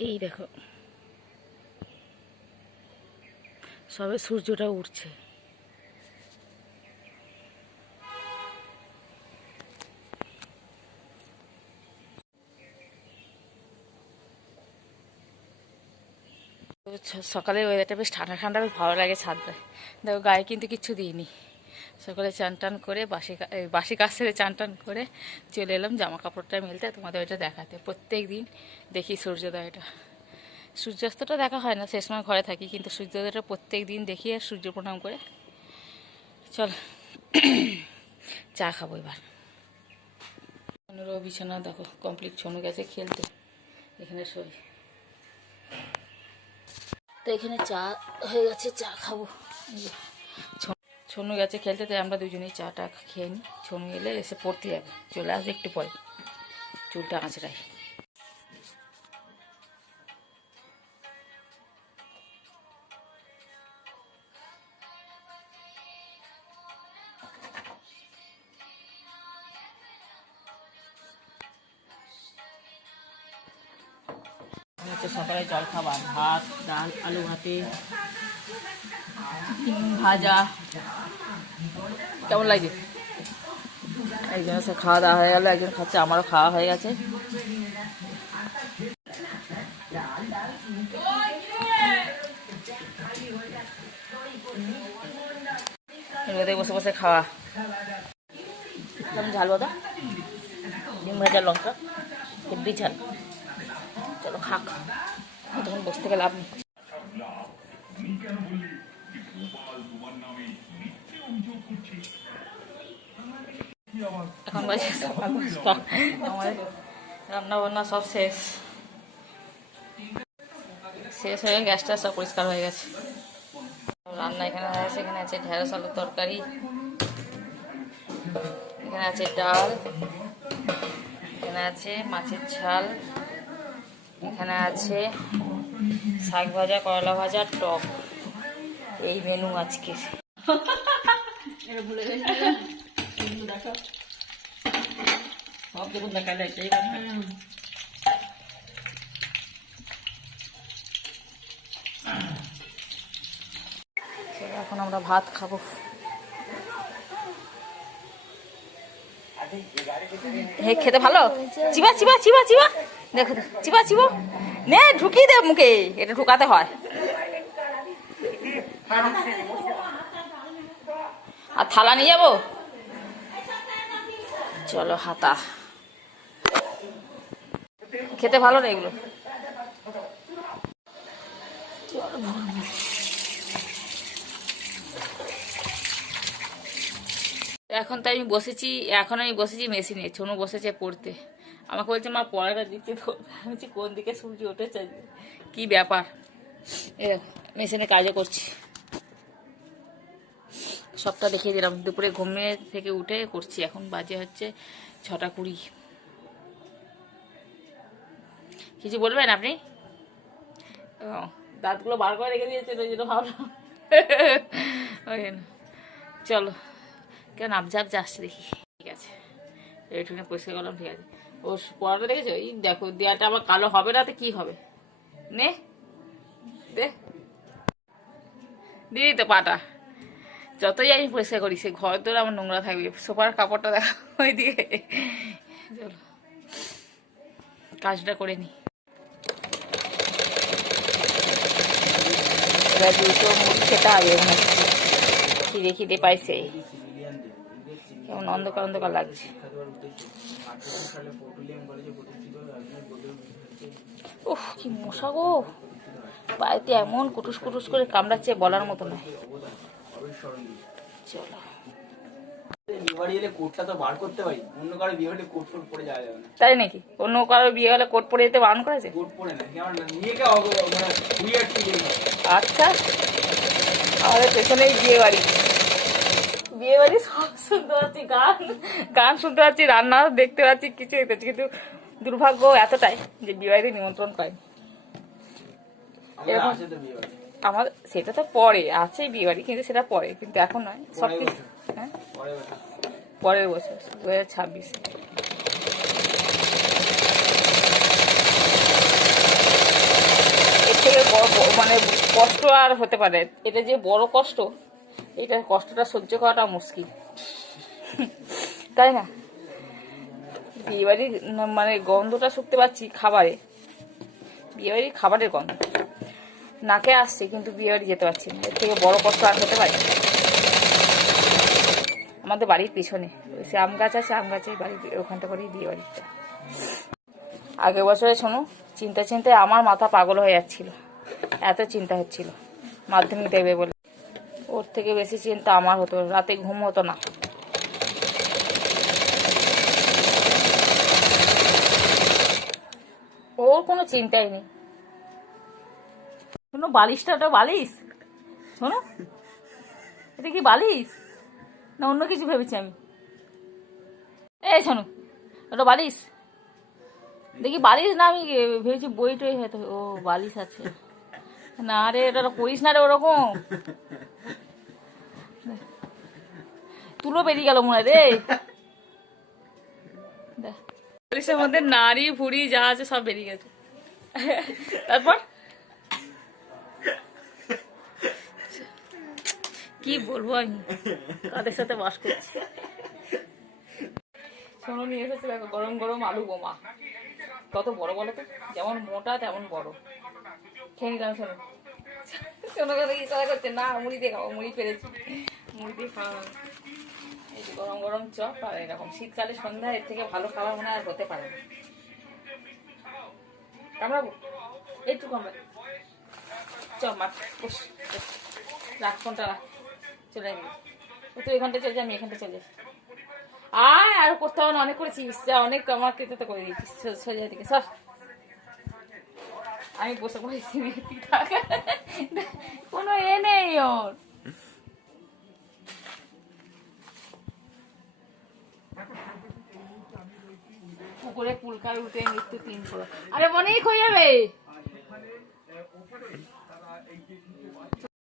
এই দেখো। সবে সূর্যটা উঠছে। তো ছ- সকালে ওয়েদারটা বেশ ঠান্ডা ঠান্ডা, বেশ ভালো লাগে ছাদটায়। দেখো গায়ে কিন্তু কিচ্ছু দিইনি। সকালে চান টান করে বাসি বাসি কাজ সেরে চান টান করে চলে এলাম জামা কাপড়টা মেলতে, তোমাদের ওইটা দেখাতে। প্রত্যেক দিন দেখি সূর্যোদয়টা। সূর্যাস্তটা দেখা হয় না সে সময় ঘরে থাকি, কিন্তু সূর্যোদয়টা প্রত্যেক দিন দেখি আর সূর্য প্রণাম করে। চল, চা খাব এবার। ছনুরও বিছানা, দেখো কমপ্লিট ছনু গেছে খেলতে। এখানে শোয়। তো এখানে চা হয়ে গেছে, চা খাব। ছনু গেছে খেলতে, তাই আমরা দুজনেই চাটা খেয়ে নিই ছনু এলে এসে পড়তে যাবে। চলে আসবে একটু পরে। চুলটা আঁচড়াই। হচ্ছে সকালে জল খাবার ভাত, ডাল, আলু ভাতে, ভাজা। কেমন লাগে একজনের সে খাওয়া দাওয়া হয়ে গেল, একজন খাচ্ছে, আমারও খাওয়া হয়ে গেছে। বসে বসে খাওয়া। ঝাল বাদা ডিম ভাজা লঙ্কা, হেব্বি ঝাল। চলো খাক তখন বসে থেকে লাভ নেই। এখন বাজে রান্না বান্না সব শেষ। শেষ হয়ে গ্যাসটা সব পরিষ্কার হয়ে গেছে। রান্না এখানে গেছে, এখানে আছে ঢেঁড়স আলুর তরকারি। এখানে আছে ডাল। এখানে আছে মাছের ঝাল। এখানে আছে শাক ভাজা, করলা ভাজা টক। এই মেনু আজকে ভুলে গেছি। দেখো। সব দেখুন দেখালে এটাই এখন আমরা ভাত খাব। হে খেতে ভালো? চিবা চিবা চিবা চিবা। দেখো তো, চিবা চিবা। নে ঢুকিয়ে দে মুখে এটা ঢুকাতে হয় আর থালা নিয়ে যাব? চলো, হাতা। খেতে ভালো না এগুলো? এখন তো আমি বসেছি, এখন আমি বসেছি মেশিনে ছোনু বসেছে পড়তে। আমাকে বলছে, মা, পড়াটা দিচ্ছে তো। আমি কোন দিকে সূর্য উঠেছে? কি ব্যাপার? মেশিনে কাজও করছি। সবটা দেখিয়ে দিলাম। দুপুরে ঘুমিয়ে থেকে উঠে করছি। এখন বাজে হচ্ছে ছটা কুড়ি। কিছু বলবেন আপনি? দাঁতগুলো বার করে রেখে দিয়েছে ওই জন্য ভাবলাম। চলো। কেন আবজাব যাচ্ছে দেখি। ঠিক আছে। একটুখানি পরিষ্কার করলাম ঠিক আছে। ও পড়াটা দেখেছ? এই দেখো দেয়ালটা আবার কালো হবে না তো কি হবে? নে। দে। দিদি তো পাটা। যতই আমি পরিষ্কার করি সে ঘর ধরে আমার নোংরা থাকবে। সোফার কাপড়টা দেখো ওই চলো। কাজটা করে নি। এবার দুটো মুড়ি খেতে হবে মনে হচ্ছে। খিদে খিদে পাইছে। কেমন অন্ধকার অন্ধকার লাগছে। উফ কি মশা গো। বাড়িতে এমন কুটুস কুটুস করে কামড়াচ্ছে বলার মতো নয়। চলো। বিয়ে বাড়ি এলে কোটটা তো বার করতে পারি অন্য কারও বিয়ে হলে কোট ফোট পরে যাওয়া যাবে না। তাই নাকি? অন্য কারও বিয়ে হলে কোট পরে যেতে বারণ করেছে? কোট পরে না কেমন নিজেকে মানে আচ্ছা। আমাদের পেছনেই বিয়ে বাড়ি। বিয়ে বাড়ি সব শুনতে পাচ্ছি গান গান শুনতে পাচ্ছি রান্না দেখতে পাচ্ছি কিছু দেখতে পাচ্ছি কিন্তু দুর্ভাগ্য এতটাই যে বিয়ে বাড়িতে নিমন্ত্রণ এরকম- বিয়ে বাড়ি। আমার সেটা তো পরে আছে বিয়ে বাড়ি কিন্তু সেটা পরে কিন্তু এখন নয় সব কিছু হ্যাঁ? পরের বছর। দু হাজার ছাব্বিশ। ব- মানে কষ্ট আর হতে পারে এটা যে বড় কষ্ট এটা কষ্টটা সহ্য করাটা মুশকিল। তাই না? বিয়েবাড়ির মানে গন্ধটা শুকতে পাচ্ছি খাবারে। বিয়েবাড়ির খাবারের গন্ধ। নাকে আসছে, কিন্তু বিয়েবাড়ি যেতে পারছি না। এর থেকে বড় কষ্ট আর হতে পারে আমাদের বাড়ির পিছনে। সে আম গাছ আছে, আম গাছের বাড়ি, ওখানটা করেই বিয়ে বাড়িটা। আগের বছরে শোনো, চিন্তা চিন্তায় আমার মাথা পাগল হয়ে যাচ্ছিল। এত চিন্তা হচ্ছিল। মাধ্যমিক দেবে বলে। ওর থেকে বেশি চিন্তা আমার হতো রাতে ঘুম হতো না। ওর কোনো চিন্তাই নেই। শোনো, বালিশটা ওটা বালিশ। শোনো, এটা কি বালিশ? না, অন্য কিছু ভেবেছি আমি। এই শোনো, ওটা বালিশ। দেখি বালিশ না, আমি ভেবেছি বই টই হয়তো, ও বালিশ আছে। না রে, এটা করিস না রে ওরকম। তুলো বেরিয়ে গেল মনে রে। বালিশের মধ্যে নাড়ি, ভুড়ি যা আছে সব বেরিয়ে গেছে। তারপর? কি বলব আমি? কাদের সাথে বাস করছি? শোনো, নিয়ে এসেছে দেখো, গরম গরম আলু বোমা কত বড় বলো তো? যেমন মোটা, তেমন বড়। খেয়ে নিলাম, শোনো। শোনো, কথা ইশারা করছে না, মুড়ি দিয়ে খাব, মুড়ি পেরেছি। মুড়ি দিয়ে খাওয়া এই যে গরম গরম চপ আর এরকম। শীতকালে সন্ধ্যা, এর থেকে ভালো খাবার মনে আর হতে পারে না। কামড়াবো? একটু কামড়া চপ, মাছ। রাখ ফোনটা রাখ। যাবি ও তুই এখানটা চলে যা আমি এখানটা চলে যাই আয় আর করতে হবে না অনেক করেছিস অনেক আমার কৃতজ্ঞতা করে দিয়েছিস সোজা দিকে সর আমি বসে পড়েছি কোনো এ নেই ওর পুকুরে পুলকার উঠে মৃত্যু তিন আরে অনেক হয়ে যাবে